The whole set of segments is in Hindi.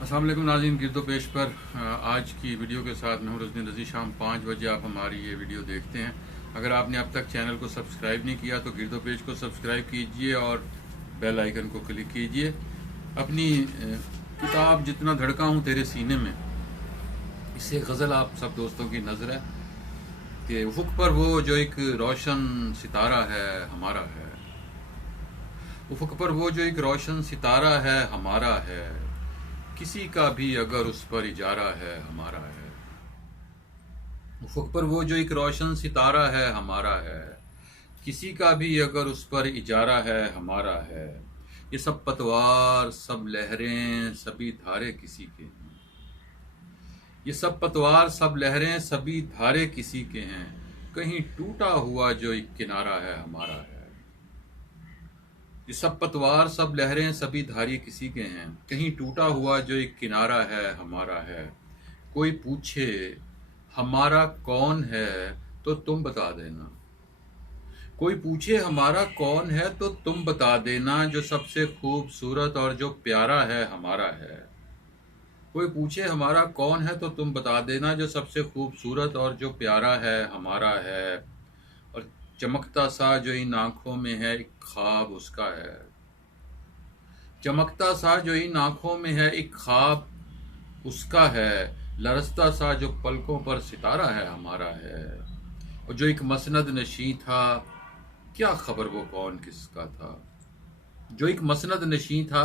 अस्सलाम वालेकुम नाज़रीन, गिरदो पेश पर आज की वीडियो के साथ मैं हूं रज़दीन रज़ी। शाम 5 बजे आप हमारी ये वीडियो देखते हैं। अगर आपने अब तक चैनल को सब्सक्राइब नहीं किया तो गिरदो पेश को सब्सक्राइब कीजिए और बेल आइकन को क्लिक कीजिए। अपनी किताब जितना धड़का हूँ तेरे सीने में, इससे गज़ल आप सब दोस्तों की नज़र है कि उफ़ुक़ पर वो जो एक रोशन सितारा है हमारा है। उफ़ुक़ पर वो जो एक रोशन सितारा है हमारा है, किसी का भी अगर उस पर इजारा है हमारा है। उफ़ुक़ पर वो जो एक रोशन सितारा है हमारा है, किसी का भी अगर उस पर इजारा है हमारा है। ये सब पतवार सब लहरें सभी धारे किसी के हैं। ये सब पतवार सब लहरें सभी धारे किसी के हैं, कहीं टूटा हुआ जो एक किनारा है हमारा है। ये सब पतवार सब लहरें सभी धारे किसी के हैं, कहीं टूटा हुआ जो एक किनारा है हमारा है। कोई पूछे हमारा कौन है तो तुम बता देना। कोई पूछे हमारा कौन है तो तुम बता देना, जो सबसे खूबसूरत और जो प्यारा है हमारा है। कोई पूछे हमारा कौन है तो तुम बता देना, जो सबसे खूबसूरत और जो प्यारा है हमारा है। और चमकता सा जो इन आँखों में है एक ख्वाब उसका है। चमकता सा जो इन आँखों में है एक ख्वाब उसका है। लरजता सा जो पलकों पर सितारा है हमारा है। और जो एक मसनद नशीं था, क्या खबर वो कौन किसका था। जो एक मसनद नशीं था,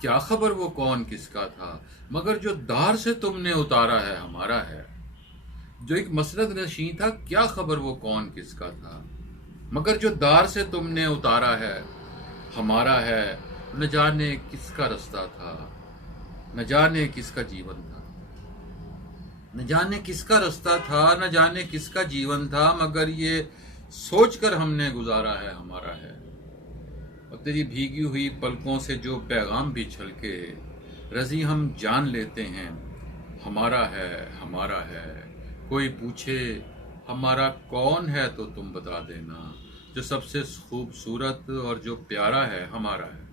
क्या खबर वो कौन किसका था, मगर जो दार से तुमने उतारा है हमारा है। जो एक मसनद नशीं था, क्या खबर वो कौन किसका था, मगर जो दार से तुमने उतारा है हमारा है। न जाने किसका रास्ता था, न जाने किसका जीवन था। न जाने किसका रास्ता था, न जाने किसका जीवन था, मगर ये सोचकर हमने गुजारा है हमारा है। और तेरी भीगी हुई पलकों से जो पैगाम भी छलके, रज़ी हम जान लेते हैं हमारा है हमारा है। कोई पूछे हमारा कौन है तो तुम बता देना, जो सबसे खूबसूरत और जो प्यारा है हमारा है।